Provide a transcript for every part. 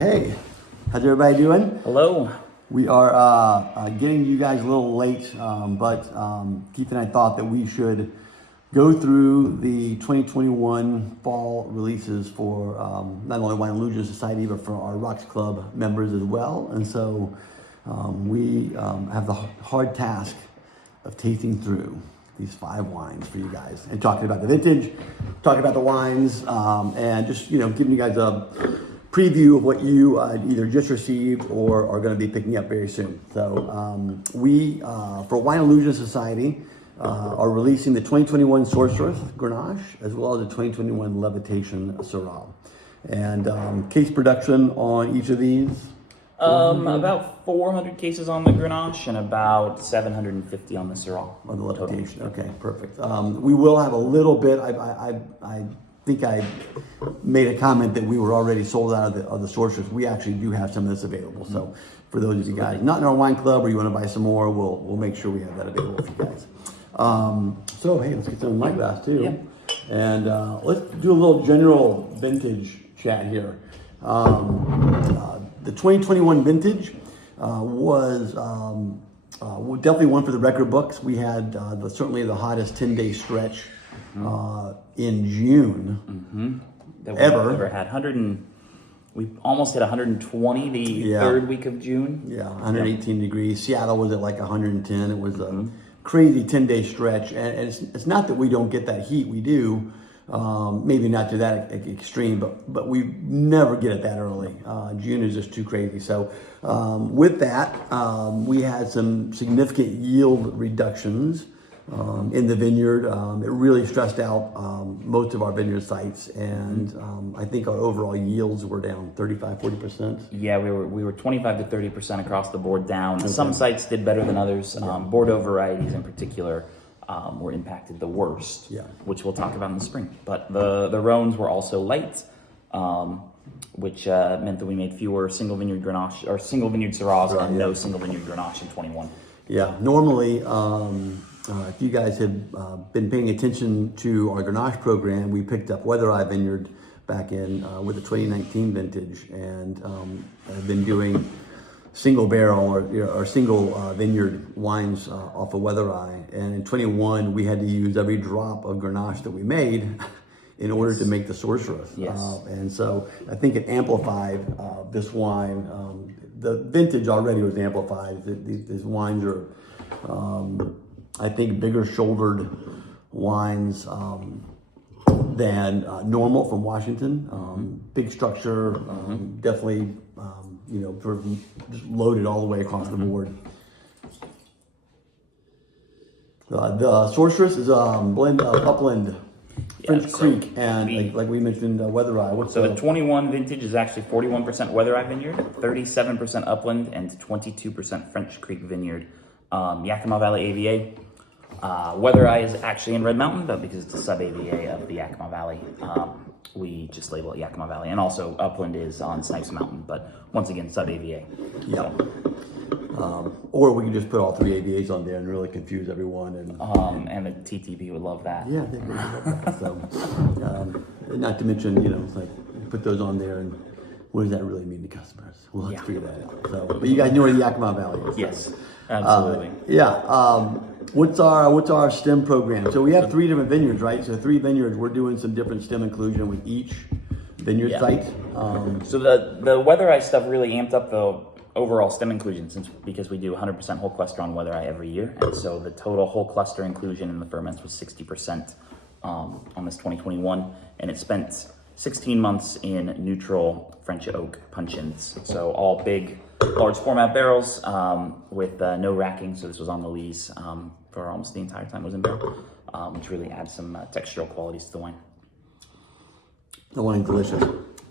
Hey, how's everybody doing? Hello. We are getting you guys a little late, but Keith and I thought that we should go through the 2021 fall releases for not only Wine Illusion Society, but for our Rocks Club members as well. And so we have the hard task of tasting through these 5 wines for you guys and talking about the vintage, talking about the wines, and just, giving you guys a preview of what you either just received or are going to be picking up very soon. So we, for Wine Illusion Society, are releasing the 2021 Sorceress Grenache as well as the 2021 Levitation Syrah. And case production on each of these? About 400 cases on the Grenache and about 750 on the Syrah. On the Levitation, okay, perfect. We will have a little bit, I think I made a comment that we were already sold out of the Sorceress. We actually do have some of this available. So for those of you guys not in our wine club or you want to buy some more, we'll make sure we have that available for you guys. So hey, let's get some in my glass too. Yeah. And let's do a little general vintage chat here. The 2021 vintage was definitely one for the record books. We had certainly the hottest 10-day stretch in June That we ever had. We almost hit 120 the third week of June. Yeah, 118 degrees. Seattle was at like 110. It was a crazy 10-day stretch, and it's not that we don't get that heat. We do, maybe not to that extreme, but we never get it that early. June is just too crazy. So with that, we had some significant yield reductions in the vineyard. It really stressed out most of our vineyard sites, and I think our overall yields were down 35-40%. Yeah, we were 25 to 30% across the board down. Okay. Some sites did better than others. Bordeaux varieties in particular were impacted the worst, which we'll talk about in the spring. But the Rhones were also light, which meant that we made fewer single vineyard Grenache or single vineyard Syrahs and no single vineyard Grenache in 21. Yeah, normally. If you guys have been paying attention to our Grenache program, we picked up Weather Eye Vineyard back in with the 2019 vintage, and have been doing single barrel or single vineyard wines off of Weather Eye. And in 21, we had to use every drop of Grenache that we made in order to make the Sorceress. And so I think it amplified this wine. The vintage already was amplified. These wines are I think bigger shouldered wines than normal from Washington. Big structure, definitely, just loaded all the way across the board. The Sorceress is a blend of upland, French Creek, and like we mentioned, Weather Eye. The 21 vintage is actually 41% Weather Eye Vineyard, 37% upland, and 22% French Creek Vineyard. Yakima Valley AVA. Weather Eye is actually in Red Mountain, but because it's a sub-AVA of the Yakima Valley, we just label it Yakima Valley. And also Upland is on Snipes Mountain, but once again, sub-AVA. Yeah. Or we can just put all 3 AVAs on there and really confuse everyone. And the TTB would love that. Yeah, they would love that. So, not to mention, it's like put those on there, and what does that really mean to customers? We'll have to figure that out. So, but you guys know where the Yakima Valley is. Yes, absolutely. What's our stem program? So we have 3 different vineyards, right? So 3 vineyards. We're doing some different stem inclusion with each vineyard site. So the Weather Eye stuff really amped up the overall stem inclusion because we do 100% whole cluster on Weather Eye every year, and so the total whole cluster inclusion in the ferments was 60% on this 2021, and it spent 16 months in neutral French oak puncheons. So all big, large format barrels with no racking. So this was on the lees for almost the entire time it was in barrel, which really adds some textural qualities to the wine. The wine's delicious.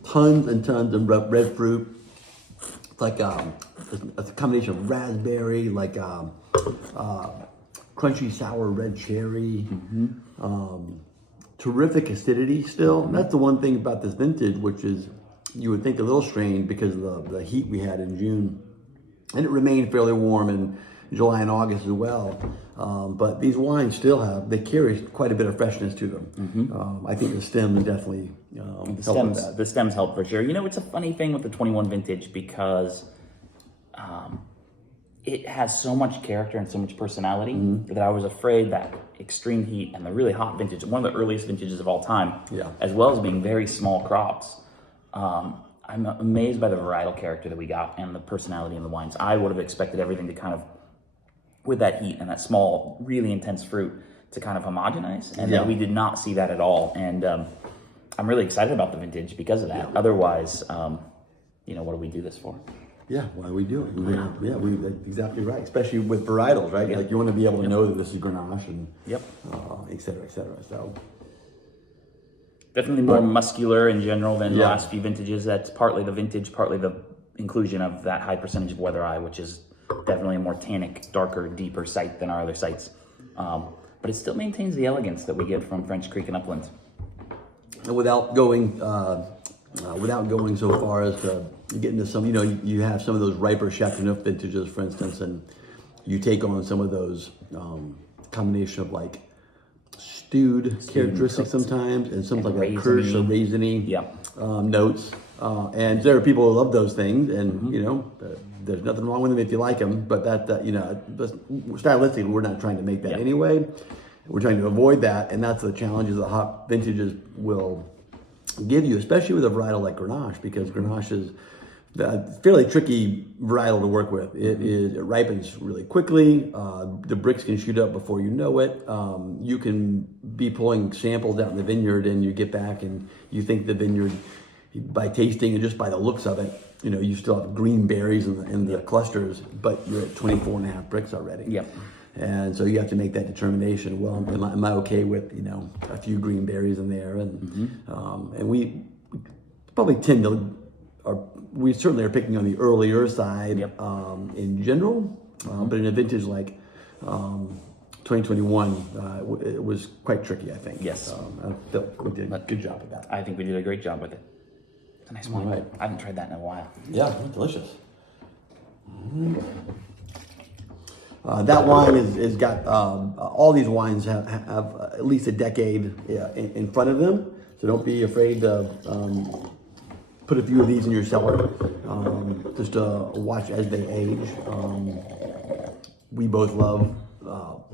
Tons and tons of red fruit. It's like a combination of raspberry, like crunchy sour red cherry. Terrific acidity still. And that's the one thing about this vintage, which is you would think a little strange because of the heat we had in June. And it remained fairly warm, and July and August as well. But these wines they carry quite a bit of freshness to them. I think the stems definitely help with that. The stems help for sure. You know, it's a funny thing with the 21 vintage because it has so much character and so much personality that I was afraid that extreme heat and the really hot vintage, one of the earliest vintages of all time, as well as being very small crops, I'm amazed by the varietal character that we got and the personality in the wines. I would have expected everything to kind of, with that heat and that small, really intense fruit, to kind of homogenize, and then we did not see that at all. And I'm really excited about the vintage because of that. Otherwise, you know, what do we do this for? Yeah, why do we do it? That's exactly right. Especially with varietals, right? Like you want to be able to know that this is Grenache and et cetera, et cetera. So definitely more muscular in general than the last few vintages. That's partly the vintage, partly the inclusion of that high percentage of weather eye, which is definitely a more tannic, darker, deeper site than our other sites. But it still maintains the elegance that we get from French Creek and Upland. And without going so far as to get into some, you know, you have some of those riper Chateauneuf vintages, for instance, and you take on some of those combination of like stewed characteristics sometimes, and something like a kirsch or raisiny notes. And there are people who love those things, and you know, there's nothing wrong with them if you like them. But that you know, stylistically, we're not trying to make that anyway. We're trying to avoid that, and that's the challenges that hot vintages will give you, especially with a varietal like Grenache, because Grenache is a fairly tricky varietal to work with. It ripens really quickly. The bricks can shoot up before you know it. You can be pulling samples out in the vineyard, and you get back and you think the vineyard, by tasting and just by the looks of it, you know, you still have green berries in the clusters, but you're at 24 and a half bricks already. Yep. And so you have to make that determination. Well, am I okay with, you know, a few green berries in there? And we probably tend to, we certainly are picking on the earlier side in general, but in a vintage like 2021, it was quite tricky, I think. Yes. I felt we did a good job of that. I think we did a great job with it. It's a nice wine. Right. I haven't tried that in a while. Yeah, delicious. That wine is got, all these wines have at least a decade in front of them. So don't be afraid to put a few of these in your cellar, just to watch as they age. We both love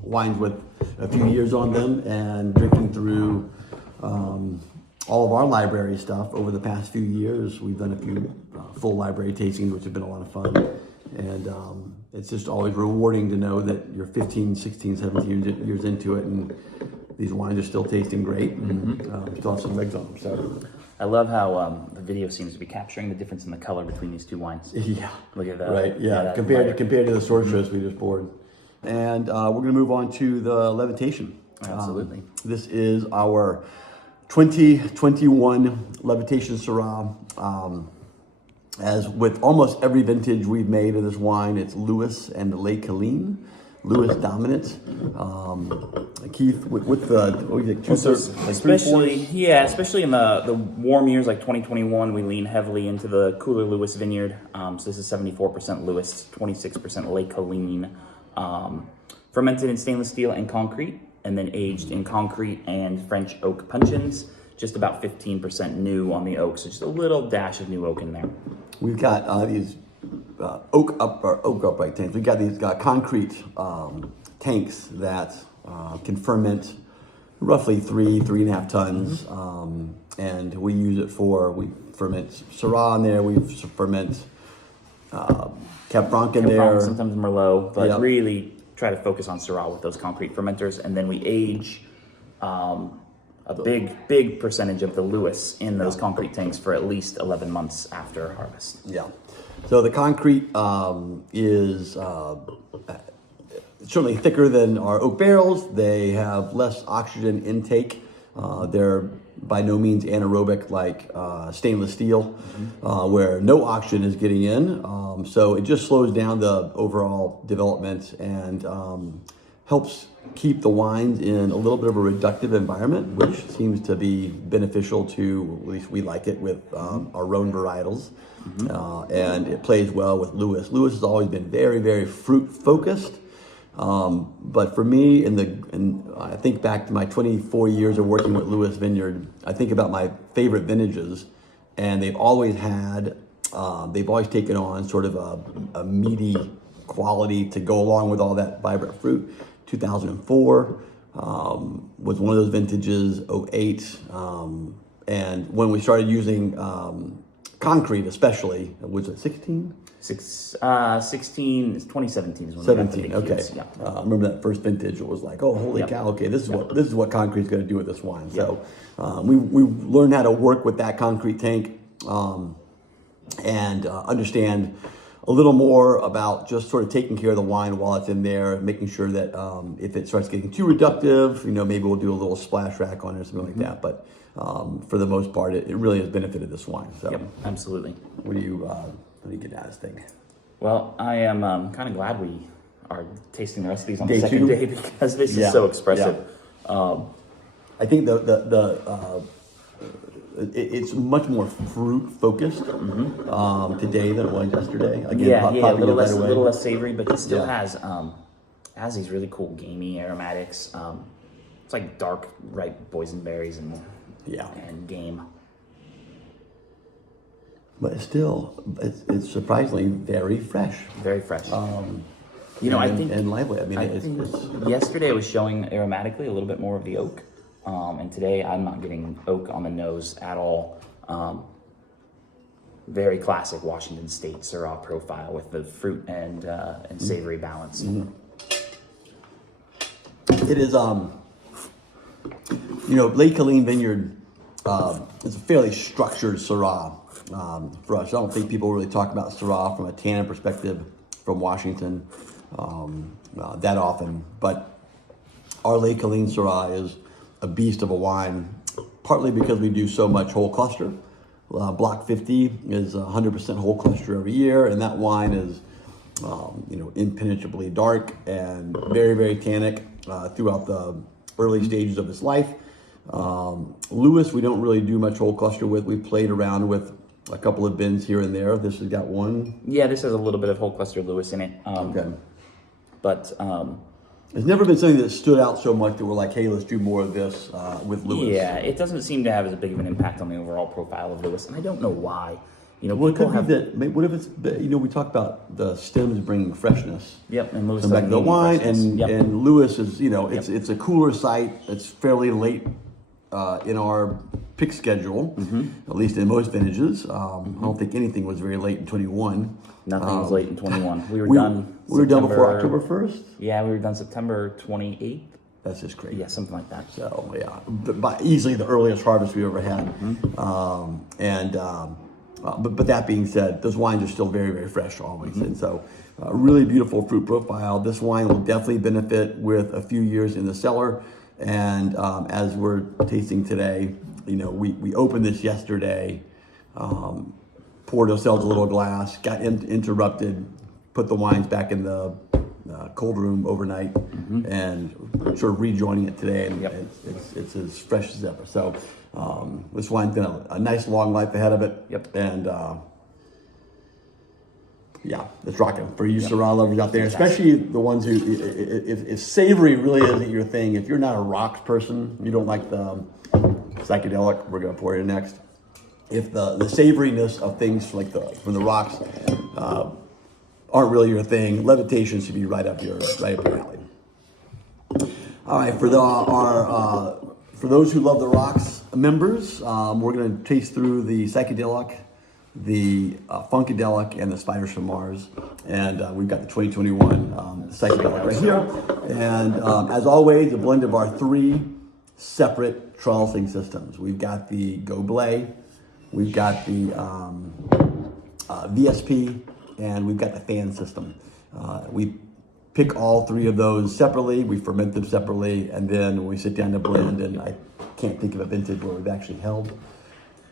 wines with a few years on them, and drinking through all of our library stuff over the past few years. We've done a few full library tastings, which have been a lot of fun. And it's just always rewarding to know that you're 15, 16, 17 years into it, and these wines are still tasting great, and still have some legs on them. So I love how the video seems to be capturing the difference in the color between these two wines. Yeah. Look at that. Right, yeah. Compared to the Sorceress we just poured. And we're going to move on to the Levitation. Absolutely. This is our 2021 Levitation Syrah. As with almost every vintage we've made of this wine, it's Lewis and Les Collines. Lewis dominant. Keith, with the especially in the warm years like 2021, we lean heavily into the cooler Lewis vineyard. So this is 74% Lewis, 26% Les Collines, fermented in stainless steel and concrete, and then aged in concrete and French oak puncheons. Just about 15% new on the oak, so just a little dash of new oak in there. We've got these oak upright tanks. We've got these concrete tanks that can ferment roughly 3.5 tons, and we use it we ferment Syrah in there. We ferment Cab Franc in there. Sometimes Merlot, but really try to focus on Syrah with those concrete fermenters, and then we age a big percentage of the Lewis in those concrete tanks for at least 11 months after harvest. Yeah. So the concrete is certainly thicker than our oak barrels. They have less oxygen intake. They're by no means anaerobic like stainless steel, where no oxygen is getting in. So it just slows down the overall development and helps keep the wines in a little bit of a reductive environment, which seems to be beneficial to, at least we like it, with our Rhone varietals. And it plays well with Lewis. Lewis has always been very, very fruit focused. But for me, and I think back to my 24 years of working with Lewis Vineyard, I think about my favorite vintages, and they've always taken on sort of a meaty quality to go along with all that vibrant fruit. 2004 was one of those vintages, '08, and when we started using concrete especially, was it 16? 2017 is when we got the 17, big okay. kids, yeah. I remember that first vintage. It was like, oh, holy cow! Okay, this is what concrete's going to do with this wine. So we learned how to work with that concrete tank and understand a little more about just sort of taking care of the wine while it's in there, making sure that if it starts getting too reductive, maybe we'll do a little splash rack on it or something like that. But for the most part, it really has benefited this wine. So, Yep, absolutely. What do you get out of this thing? Well, I am kind of glad we are tasting the rest of these on the Day second two? day because this is so expressive. I think it's much more fruit focused today than it was yesterday. Again, A little better way. little less savory, but it still has these really cool gamey aromatics. It's like dark, ripe boysenberries and game. But it's surprisingly very fresh. Very fresh. I think and lively. I mean, it's yesterday it was showing aromatically a little bit more of the oak, and today I'm not getting oak on the nose at all. Very classic Washington State Syrah profile with the fruit and savory balance. Mm-hmm. It is, Lake Helene Vineyard is a fairly structured Syrah for us. I don't think people really talk about Syrah from a tannin perspective from Washington that often, but our Lake Helene Syrah is a beast of a wine, partly because we do so much whole cluster. Block 50 is 100% whole cluster every year, and that wine is, impenetrably dark and very, very tannic throughout the early stages of its life. Lewis, we don't really do much whole cluster with. We've played around with a couple of bins here and there. This has got one. Yeah, this has a little bit of whole cluster Lewis in it. Okay. But it's never been something that stood out so much that we're like, hey, let's do more of this with Lewis. Yeah, it doesn't seem to have as big of an impact on the overall profile of Lewis, and I don't know why. Well, it could be that. What if it's? We talk about the stems bringing freshness. Yep, and Lewis come back to the wine, freshness. and Lewis is, it's a cooler site. It's fairly late in our pick schedule, at least in most vintages. I don't think anything was very late in 21. Nothing was late in 21. We were done. We were done before October 1st. Yeah, we were done September 28th. That's just crazy. Yeah, something like that. So by easily the earliest harvest we ever had, But that being said, those wines are still very, very fresh always. And so really beautiful fruit profile. This wine will definitely benefit with a few years in the cellar. And as we're tasting today, we opened this yesterday, poured ourselves a little glass, got interrupted, put the wines back in the cold room overnight, and sort of rejoining it today. And it's as fresh as ever. So this wine's got a nice long life ahead of it. Yep. And it's rocking for you Syrah lovers out there, especially the ones who, if savory really isn't your thing, if you're not a rocks person, you don't like the psychedelic, we're going to pour you next. If the savoriness of things like from the rocks aren't really your thing, Levitation should be right up your alley. All right, for those who love the rocks members, we're going to taste through the Psychedelic, the Funkadelic, and the Spiders from Mars. And we've got the 2021 Psychedelic right here. And as always, a blend of our three separate trellising systems. We've got the Goblet, we've got the VSP, and we've got the fan system. We pick all three of those separately, we ferment them separately, and then when we sit down to blend, and I can't think of a vintage where we've actually held.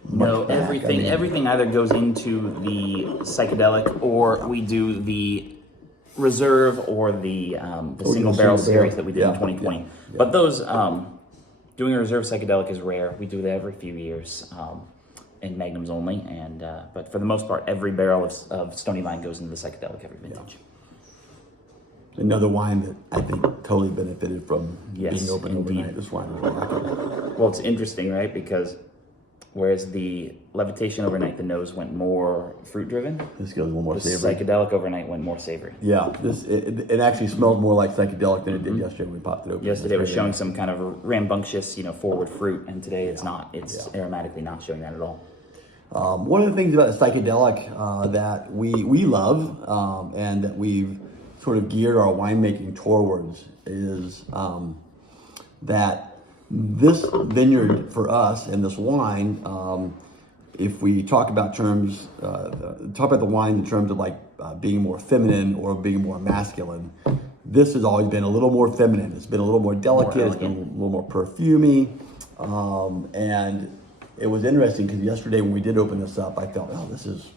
No, everything either goes into the Psychedelic, or we do the Reserve, or the single barrel series that we did in 2020. Yeah. But those, doing a Reserve Psychedelic is rare. We do that every few years, in magnums only. And but for the most part, every barrel of Stony Vine goes into the Psychedelic every vintage. Another wine that I think totally benefited from Yes, being open indeed. overnight. This wine is like Well, it's interesting, right? Because whereas the Levitation overnight, the nose went more fruit driven. this goes a little more The savory. Psychedelic overnight went more savory. Yeah, it actually smells more like psychedelic than it did yesterday when we popped it open. Yesterday it was It's showing very- some kind of rambunctious, forward fruit, and today it's not. It's aromatically not showing that at all. One of the things about the psychedelic that we love and that we've sort of geared our winemaking towards is that this vineyard for us and this wine, if we talk about the wine in terms of like being more feminine or being more masculine, this has always been a little more feminine. It's been a little more delicate. It's been a little more perfumey, and it was interesting because yesterday when we did open this up, I thought, oh, this is,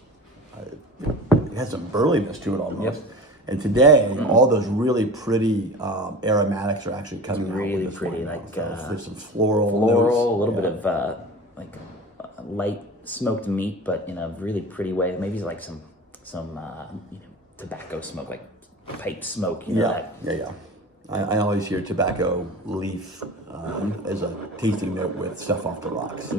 it has some burliness to it almost. Yep. And today, all those really pretty aromatics are actually coming out. Really with this pretty, wine. like, There's some floral Floral, notes. a little Yeah. bit of light smoked meat, but in a really pretty way. Maybe like some tobacco smoke, like pipe smoke. Yeah. I always hear tobacco leaf as a tasting note with stuff off the rocks.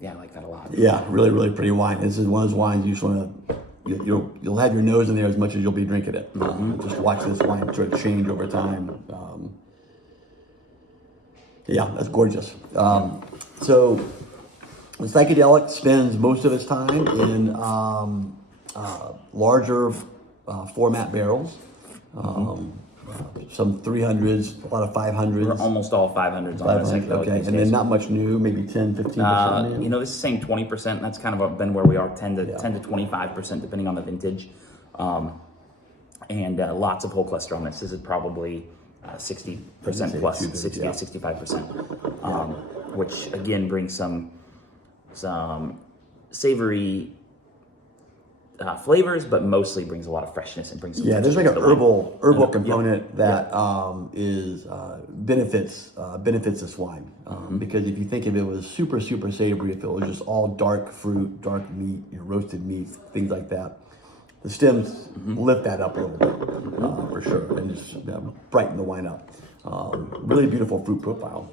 Yeah, I like that a lot. Yeah, really, really pretty wine. This is one of those wines you just want to, you'll have your nose in there as much as you'll be drinking it. Just watch this wine sort of change over time. Yeah, that's gorgeous. So the Psychedelic spends most of its time in larger format barrels. Some 300s, a lot of 500s. We're almost all 500s on the Psychedelic. Okay, these and then days. not much new, maybe 10, 15% new. This is saying 20%. That's kind of been where we are, 10 to 25%, depending on the vintage, and lots of whole cluster on this. This is probably 60% plus, 60 to 65%, which again brings some savory flavors, but mostly brings a lot of freshness and brings some Yeah, there's like texture an to the wine. herbal component that benefits this wine because if you think if it was super savory, if it was just all dark fruit, dark meat, roasted meat, things like that, the stems lift that up a little bit for sure and just brighten the wine up. Really beautiful fruit profile.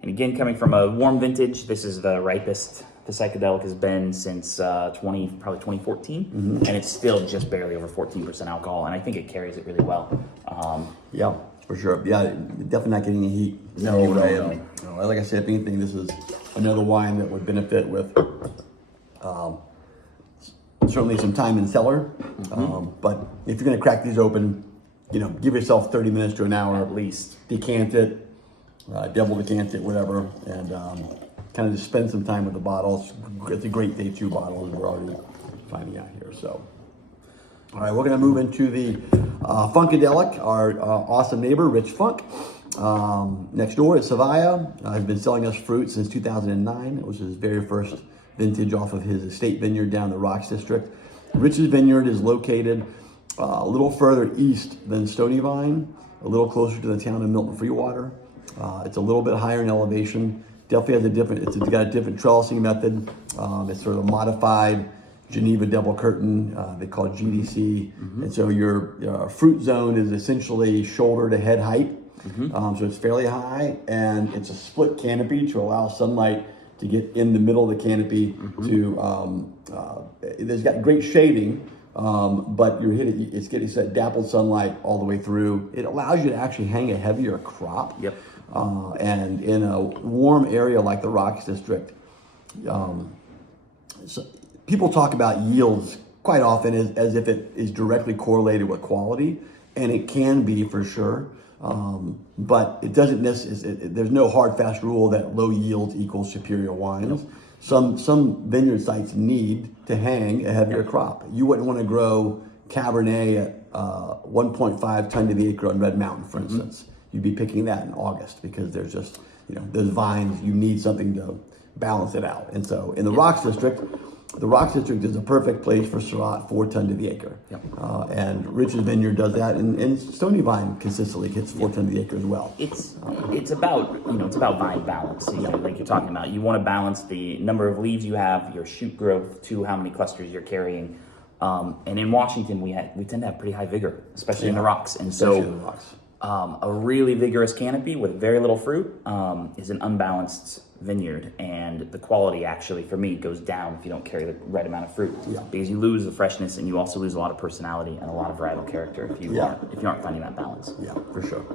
And again, coming from a warm vintage, this is the ripest the Psychedelic has been since probably 2014, and it's still just barely over 14% alcohol, and I think it carries it really well. Yeah, for sure. Yeah, definitely not getting any heat. No. Like I said, if anything, this is another wine that would benefit with certainly some time in cellar. But if you're going to crack these open, give yourself 30 minutes to an hour. At least. Decant it, double decant it, whatever, and kind of just spend some time with the bottles. It's a great day 2 bottle, as we're already finding out here. So, all right, we're going to move into the Funkadelic, our awesome neighbor, Rich Funk. Next door is Savaya. Has been selling us fruit since 2009. It was his very first vintage off of his estate vineyard down in the Rocks District. Rich's vineyard is located a little further east than Stony Vine, a little closer to the town of Milton Freewater. It's a little bit higher in elevation. Definitely has it's got a different trellising method. It's sort of a modified Geneva double curtain. They call it GDC. And so your fruit zone is essentially shoulder to head height. So it's fairly high, and it's a split canopy to allow sunlight to get in the middle of the canopy. There's got great shading, but it's getting that dappled sunlight all the way through. It allows you to actually hang a heavier crop. Yep. And in a warm area like the Rocks District, so people talk about yields quite often as if it is directly correlated with quality, and it can be for sure. But it doesn't necessarily. There's no hard fast rule that low yields equals superior wines. Some vineyard sites need to hang a heavier crop. You wouldn't want to grow Cabernet at 1.5 ton to the acre on Red Mountain, for instance. You'd be picking that in August because there's just those vines. You need something to balance it out. And so in the Rocks District. The Rocks District is a perfect place for Syrah, 4 ton to the acre. And Rich's Vineyard does that, and Stony Vine consistently hits 4 ton to the acre as well. It's about vine balance. Like you're talking about, you want to balance the number of leaves you have, your shoot growth, to how many clusters you're carrying. And in Washington, we tend to have pretty high vigor, especially in the rocks. And Especially so the rocks. a really vigorous canopy with very little fruit is an unbalanced vineyard, and the quality actually, for me, goes down if you don't carry the right amount of fruit. Yeah. Because you lose the freshness, and you also lose a lot of personality and a lot of varietal character if you aren't finding that balance. Yeah, for sure.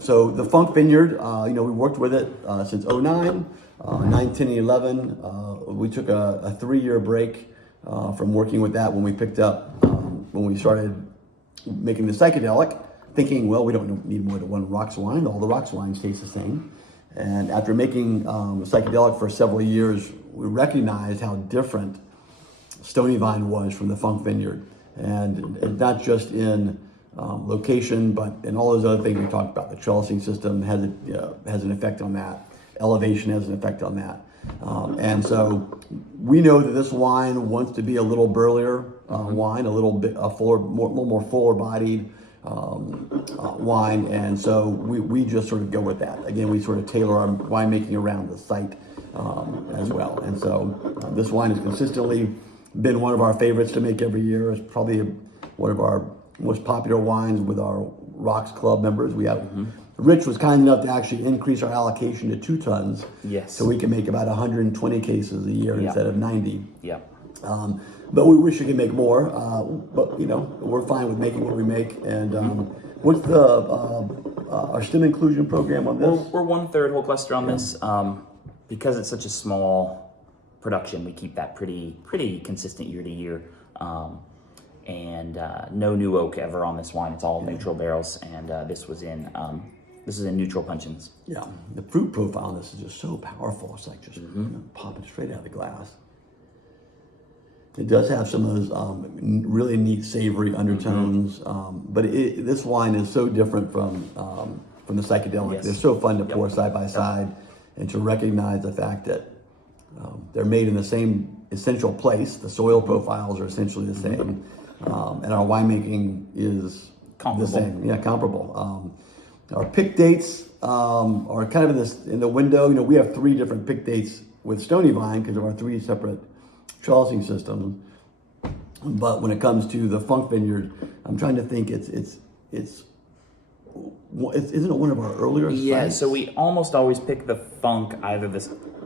So the Funk Vineyard, we worked with it since 09, 9, 10, and 11. We took a 3-year break from working with that when we picked up, when we started making the Psychedelic, thinking, well, we don't need more than one rocks wine. All the rocks wines taste the same. And after making Psychedelic for several years, we recognized how different Stony Vine was from the Funk Vineyard. And not just in location, but in all those other things we talked about. The trellising system has an effect on that. Elevation has an effect on that. And so we know that this wine wants to be a little burlier wine, a little bit more fuller bodied wine, and so we just sort of go with that. Again, we sort of tailor our winemaking around the site as well. And so this wine has consistently been one of our favorites to make every year. It's probably one of our most popular wines with our Rocks Club members. We have Rich was kind enough to actually increase our allocation to 2 tons. Yes. So we can make about 120 cases a year instead of 90. Yeah. But we wish we could make more. But we're fine with making what we make. And what's our STEM inclusion program on this? We're 1/3 whole cluster on this. Because it's such a small production, we keep that pretty consistent year to year. And no new oak ever on this wine. It's all neutral barrels, and this is in neutral puncheons. Yeah, the fruit profile on this is just so powerful. It's like just popping straight out of the glass. It does have some of those really neat savory undertones, but this wine is so different from the Psychedelic. Yes. They're so fun to pour side by side, and to recognize the fact that they're made in the same essential place. The soil profiles are essentially the same, and our winemaking is Comparable. the same. Yeah, comparable. Our pick dates are kind of in the window. We have 3 different pick dates with Stony Vine because of our 3 separate trellising systems. But when it comes to the Funk Vineyard, I'm trying to think. Isn't it one of our earlier sites? Yeah, so we almost always pick the Funk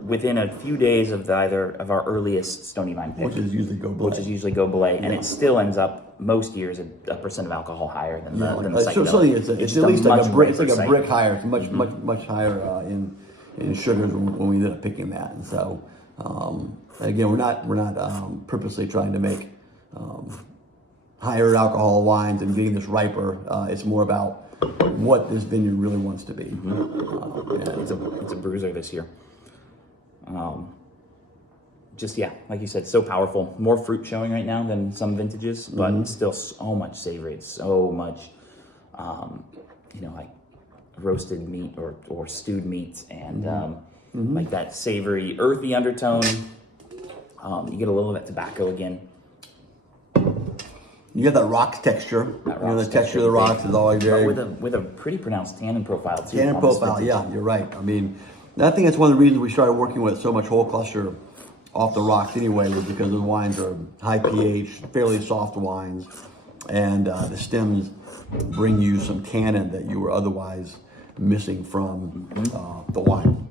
within a few days of either of our earliest Stony Vine pick, Which is usually Goblet. and it still ends up most years a percent of alcohol higher than the Psychedelic. So it's at just least like a brick. It's like riper a site. brick higher. It's much higher in sugars when we ended up picking that. And so again, we're not purposely trying to make higher alcohol wines and getting this riper. It's more about what this vineyard really wants to be. It's a bruiser this year. Like you said, so powerful. More fruit showing right now than some vintages, but still so much savory. It's so much, like roasted meat or stewed meat, and like that savory, earthy undertone. You get a little of that tobacco again. You have that rocks texture. The texture of the rocks is always very with a pretty pronounced tannin profile too. tannin on this profile. vintage. Yeah, you're right. I mean, I think that's one of the reasons we started working with so much whole cluster off the rocks anyway, was because the wines are high pH, fairly soft wines, and the stems bring you some tannin that you were otherwise missing from the wine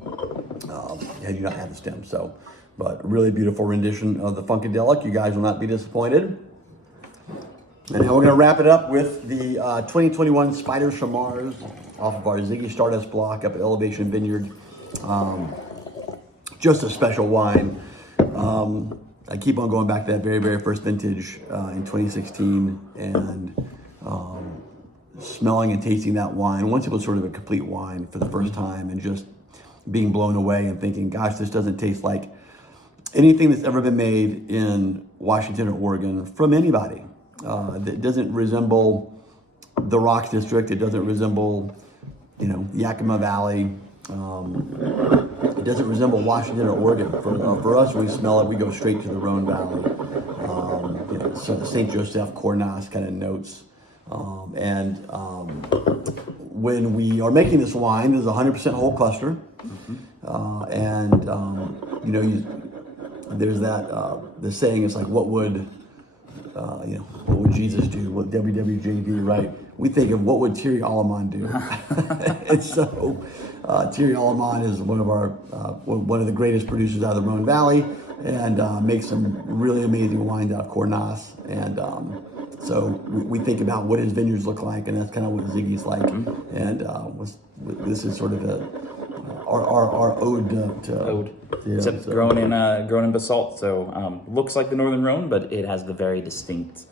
had you not had the stems. So, but really beautiful rendition of the Funkadelic. You guys will not be disappointed. And now we're going to wrap it up with the 2021 Spiders from Mars off of our Ziggy Stardust block up at Elevation Vineyard. Just a special wine. I keep on going back to that very, very first vintage in 2016 and smelling and tasting that wine. Once it was sort of a complete wine for the first time, and just being blown away and thinking, gosh, this doesn't taste like anything that's ever been made in Washington or Oregon from anybody. It doesn't resemble the Rocks District. It doesn't resemble, Yakima Valley. It doesn't resemble Washington or Oregon. For us, when we smell it, we go straight to the Rhone Valley. So St. Joseph, Cornas kind of notes. When we are making this wine, there's 100% whole cluster. There's that, the saying is like, what would what would Jesus do? What WWJD, right? We think of what would Thierry Allemand do. And so Thierry Allemand is one of the greatest producers out of the Rhone Valley, and makes some really amazing wines out of Cornas. And so we think about what his vineyards look like, and that's kind of what Ziggy's like. And this is sort of our ode to Ode. Yeah, Except grown in basalt, so looks like the Northern Rhone, but it has the very distinct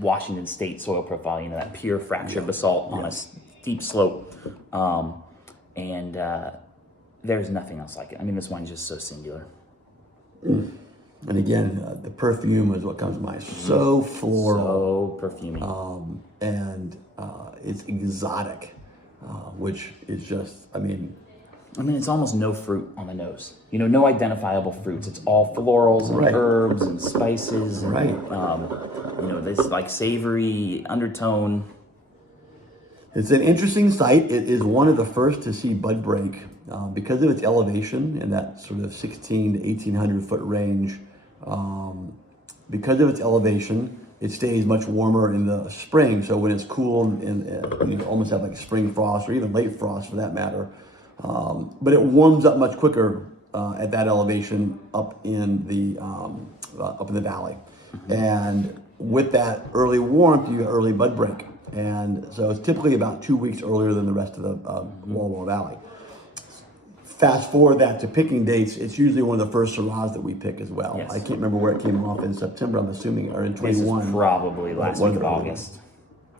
Washington State soil profile. You know, that pure fractured basalt on a steep slope, and there's nothing else like it. I mean, this wine's just so singular. And again, the perfume is what comes to mind. So floral, so perfumey, and it's exotic, which is just, I mean, it's almost no fruit on the nose. You know, no identifiable fruits. It's all florals and herbs and spices. And, this like savory undertone. It's an interesting site. It is one of the first to see bud break because of its elevation in that sort of 16 to 1800 foot range. Because of its elevation, it stays much warmer in the spring. So when it's cool and you almost have like spring frost or even late frost for that matter. But it warms up much quicker at that elevation up in the valley. And with that early warmth, you get early bud break. And so it's typically about 2 weeks earlier than the rest of the Walla Walla Valley. Fast forward that to picking dates, it's usually one of the first Syrahs that we pick as well. Yes. I can't remember where it came off in September, I'm assuming, or in This 21. is probably last One week of of the- August.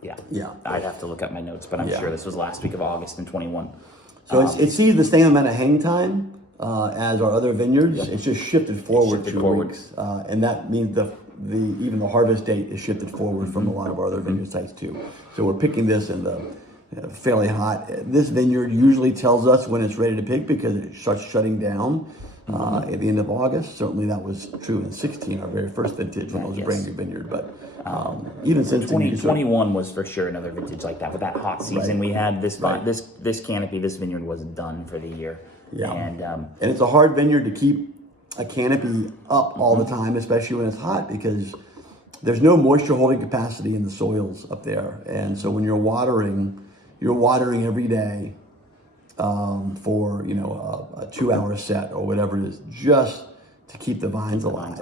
Yeah. Yeah. I'd have to look up my notes, but I'm Yeah. sure this was last week of August in 21. So it sees the same amount of hang time as our other vineyards. Yep. It's just shifted forward shifted 2 forward. weeks, and that means even the harvest date is shifted forward from a lot of our other vineyard sites too. So we're picking this in the fairly hot. This vineyard usually tells us when it's ready to pick because it starts shutting down at the end of August. Certainly that was true in 16, our very first vintage, when it was a brand new vineyard. But even since 2021 was for sure another vintage like that. With that hot season we had, this canopy, this vineyard was done for the year. Yeah. And it's a hard vineyard to keep a canopy up all the time, especially when it's hot, because there's no moisture holding capacity in the soils up there. And so when you're watering every day for a 2 hour set or whatever it is, just to keep the vines alive.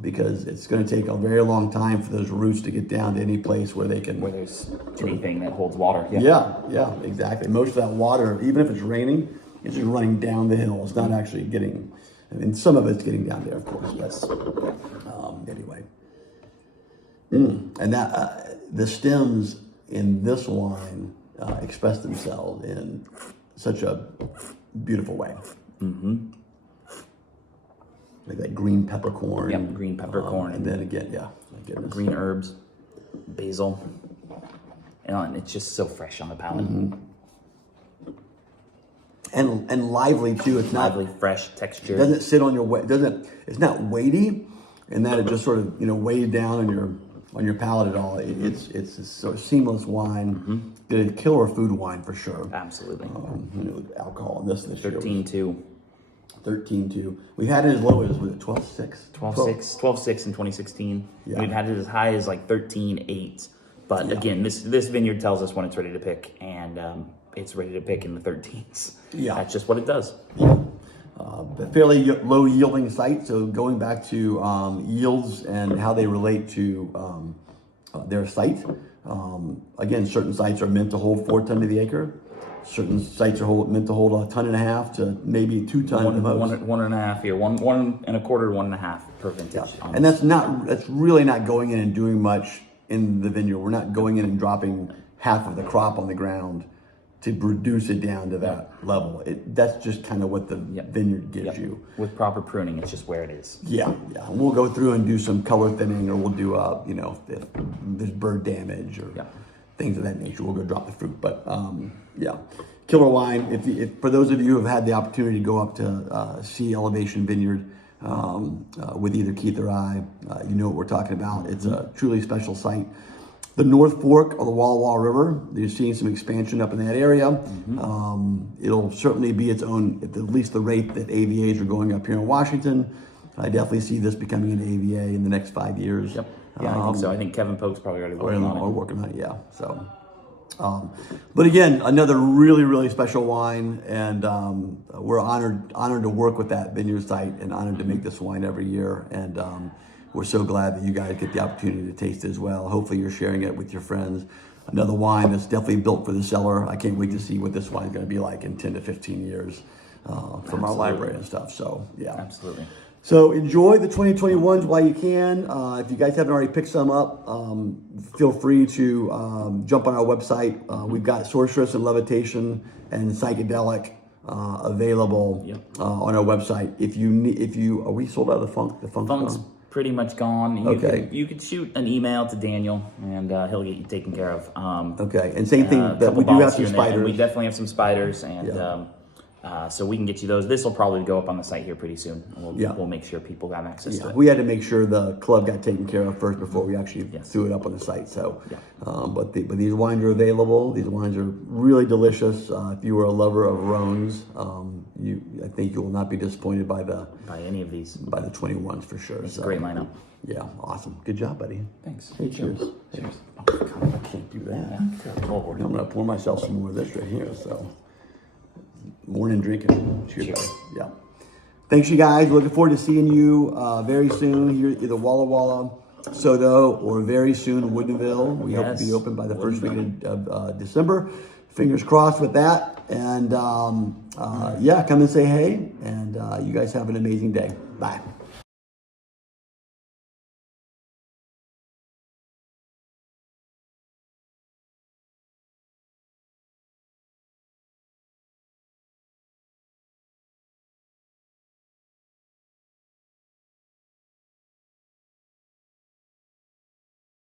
Because it's going to take a very long time for those roots to get down to any place where there's anything that holds water. Yeah, exactly. Most of that water, even if it's raining, it's just running down the hill. It's not actually getting, some of it's getting down there, of course. Yes. Anyway. And that the stems in this wine express themselves in such a beautiful way. Mm-hmm. Like that green peppercorn. Yep, green peppercorn. And then again, green herbs, basil. And it's just so fresh on the palate. Mm-hmm. And lively too. It's not lively, fresh texture. It doesn't sit on your it's not weighty, in that it just sort of weighed down on your palate at all. It's a sort of seamless wine. Did a killer food wine for sure. Absolutely. Alcohol in this 13.2. 13.2. We've had it as low as, was it 12.6? 12.6 in 2016. Yeah. We've had it as high as like 13.8. But again, this vineyard tells us when it's ready to pick, and it's ready to pick in the 13s. Yeah. That's just what it does. Yeah. A fairly low yielding site. So going back to yields and how they relate to their site. Again, certain sites are meant to hold 4 tons to the acre. Certain sites are meant to hold 1.5 tons to maybe 2 tons at most. 1.5 here, 1.25 to 1.5 per vintage. Yeah. And that's really not going in and doing much in the vineyard. We're not going in and dropping half of the crop on the ground to reduce it down to that level. That's just kind of what the vineyard gives you. With proper pruning, it's just where it is. Yeah. We'll go through and do some color thinning, or we'll do if there's bird damage or things of that nature, we'll go drop the fruit. But killer wine. If for those of you who have had the opportunity to go up to see Elevation Vineyard with either Keith or I, you know what we're talking about. It's a truly special site. The North Fork of the Walla Walla River, you're seeing some expansion up in that area. It'll certainly be its own, at least the rate that AVAs are going up here in Washington. I definitely see this becoming an AVA in the next 5 years. Yep. Yeah, I think so. I think Kevin Polk's probably already working on it. We're working on it, yeah. So, but again, another really, really special wine, and we're honored to work with that vineyard site, and honored to make this wine every year. And we're so glad that you guys get the opportunity to taste it as well. Hopefully, you're sharing it with your friends. Another wine that's definitely built for the cellar. I can't wait to see what this wine's going to be like in 10 to 15 years from our library and stuff. So, yeah. Absolutely. So enjoy the 2021s while you can. If you guys haven't already picked some up, feel free to jump on our website. We've got Sorceress and Levitation and Psychedelic available on our website. If you are we sold out of the funk? The Funk's pretty much gone. You could shoot an email to Daniel, and he'll get you taken care of. Okay, and same thing that we do have some spiders. We definitely have some spiders, and so we can get you those. This will probably go up on the site here pretty soon. We'll make sure people have access to it. We had to make sure the club got taken care of first before we actually threw it up on the site. So, but these wines are available. These wines are really delicious. If you are a lover of Rhones, I think you will not be disappointed by any of these. By the 21s for sure. It's a great lineup. Yeah, awesome. Good job, buddy. Thanks. Hey, cheers. Cheers. Oh, God, I can't do that. Yeah. I'm gonna pour myself some more of this right here. So. Morning drinking. Cheers. Yeah. Thanks, you guys. Looking forward to seeing you very soon here at either Walla Walla, Soto, or very soon Woodinville. We hope to be open by the first week of December. Fingers crossed with that. And come and say hey. And you guys have an amazing day. Bye.